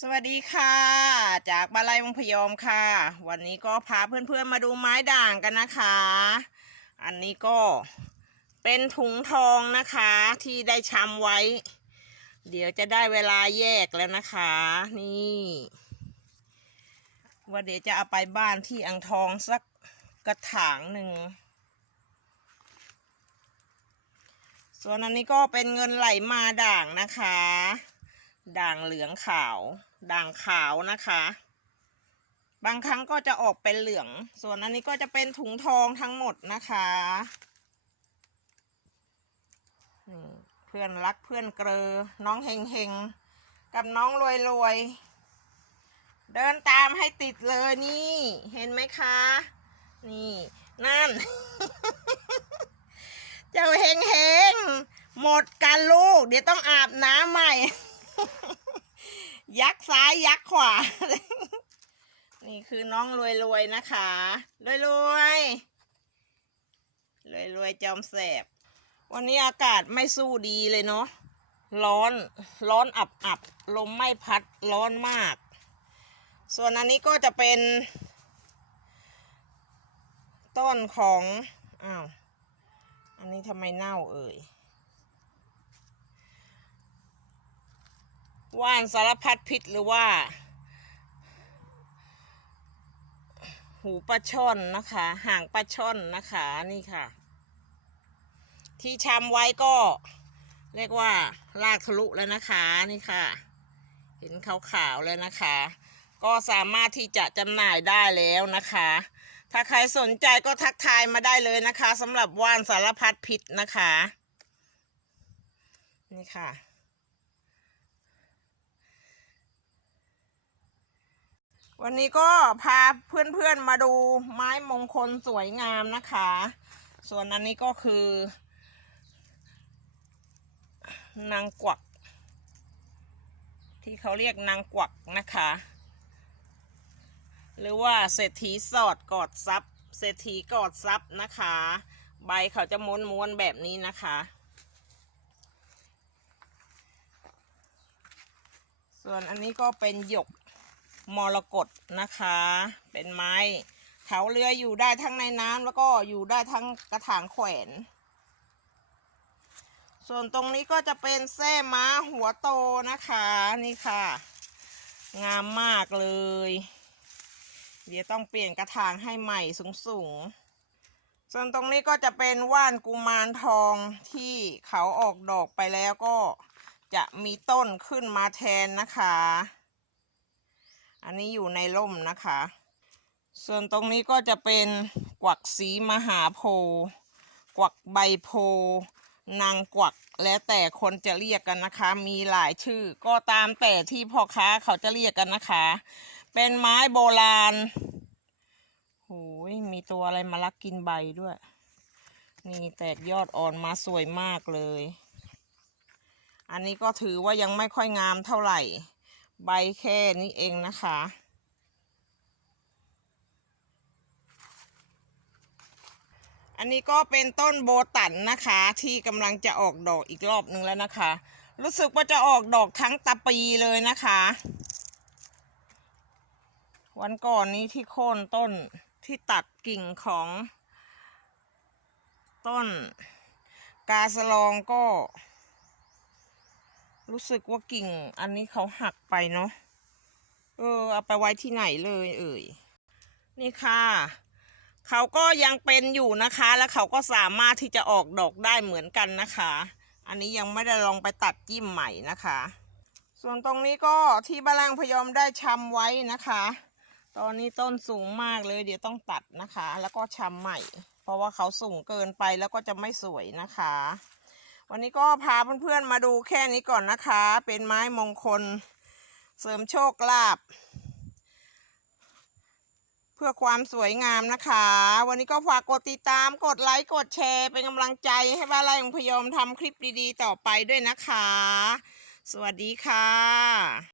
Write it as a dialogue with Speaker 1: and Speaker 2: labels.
Speaker 1: สวัสดีค่ะ จากบาลัยวงพยอมค่ะ วันนี้ก็พาเพื่อนๆมาดูไม้ด่างกันนะคะ อันนี้ก็เป็นถุงทองนะคะที่ได้ชำไว้ เดี๋ยวจะได้เวลาแยกแล้วนะคะ นี่ว่าเดี๋ยวจะเอาไปบ้านที่อ่างทองสักกระถางหนึ่งส่วนอันนี้ก็เป็นเงินไหลมาด่างนะคะ ด่างเหลืองขาว ด่างขาวนะคะ บางครั้งก็จะออกเป็นเหลือง ส่วนอันนี้ก็จะเป็นถุงทองทั้งหมดนะคะเพื่อนรักเพื่อนเกลอน้องเฮงเฮงกับน้องรวยรวยเดินตามให้ติดเลยนี่ เห็นไหมคะ นี่ นั่น เจ้าเฮงเฮงหมดกันลูก เดี๋ยวต้องอาบน้ำใหม่ ยักซ้ายยักขวา นี่คือน้องรวยรวยๆนะคะ รวยรวยรวยรวยๆจอมแสบ วันนี้อากาศไม่สู้ดีเลยเนาะ ร้อน ร้อนอับอับ ลมไม่พัด ร้อนมาก ส่วนอันนี้ก็จะเป็น ต้นของ อ้าว อันนี้ทำไมเน่าเอ่ย ว่านสารพัดพิษหรือว่า หูปลาช่อนนะคะ ห่างปลาช่อนนะคะนี่ค่ะ ที่ชำไว้ก็ เรียกว่าลากทะลุแล้วนะคะนี่ค่ะ เห็นขาวๆแล้วนะคะ ก็สามารถที่จะจำหน่ายได้แล้วนะคะ ถ้าใครสนใจก็ทักทายมาได้เลยนะคะสำหรับว่านสารพัดพิษนะคะ นี่ค่ะ วันนี้ก็พาเพื่อนๆมาดูไม้มงคลสวยงามนะคะ ส่วนอันนี้ก็คือ นางกวัก ที่เขาเรียกนางกวักนะคะ หรือว่าเศรษฐีสอดกอดซับเศรษฐีกอดซับนะคะ ใบเขาจะม้วนๆแบบนี้นะคะส่วนอันนี้ก็เป็นหยก มรกตนะคะ เป็นไม้เถาเรืออยู่ได้ทั้งในน้ำแล้วก็อยู่ได้ทั้งกระถางแขวน ส่วนตรงนี้ก็จะเป็นแส้ม้าหัวโตนะคะนี่ค่ะ งามมากเลย เดี๋ยวต้องเปลี่ยนกระถางให้ใหม่สูงๆส่วนตรงนี้ก็จะเป็นว่านกุมารทองที่เขาออกดอกไปแล้วก็จะมีต้นขึ้นมาแทนนะคะ อันนี้อยู่ในร่มนะคะ ส่วนตรงนี้ก็จะเป็นกวักสีมหาโพธิ์กวักใบโพธิ์นางกวักแล้วแต่คนจะเรียกกันนะคะ มีหลายชื่อ ก็ตามแต่ที่พ่อค้าเขาจะเรียกกันนะคะ เป็นไม้โบราณโอ้ยมีตัวอะไรมาลักกินใบด้วย นี่แตกยอดอ่อนมาสวยมากเลย อันนี้ก็ถือว่ายังไม่ค่อยงามเท่าไหร่ ใบแค่นี้เองนะคะ อันนี้ก็เป็นต้นโบตันนะคะ ที่กำลังจะออกดอกอีกรอบนึงแล้วนะคะ รู้สึกว่าจะออกดอกทั้งตะปีเลยนะคะ วันก่อนนี้ที่โค่นต้นที่ตัดกิ่งของต้นกาสลองก็ รู้สึกว่ากิ่ง อันนี้เขาหักไปเนาะ เออ เอาไปไว้ที่ไหนเลย เอ่ย นี่ค่ะ เขาก็ยังเป็นอยู่นะคะ แล้วเขาก็สามารถที่จะออกดอกได้เหมือนกันนะคะ อันนี้ยังไม่ได้ลองไปตัดจิ้มใหม่นะคะ ส่วนตรงนี้ก็ที่บาลังพยอมได้ชำไว้นะคะ ตอนนี้ต้นสูงมากเลย เดี๋ยวต้องตัดนะคะ แล้วก็ชำใหม่ เพราะว่าเขาสูงเกินไปแล้วก็จะไม่สวยนะคะ วันนี้ก็พาเพื่อนๆมาดูแค่นี้ก่อนนะคะ เป็นไม้มงคล เสริมโชคลาภเพื่อความสวยงามนะคะ วันนี้ก็ฝากกดติดตาม กดไลค์ กดแชร์ เป็นกำลังใจให้บ้านไร่ของพยอมทำคลิปดีๆ ต่อไปด้วยนะคะ สวัสดีค่ะ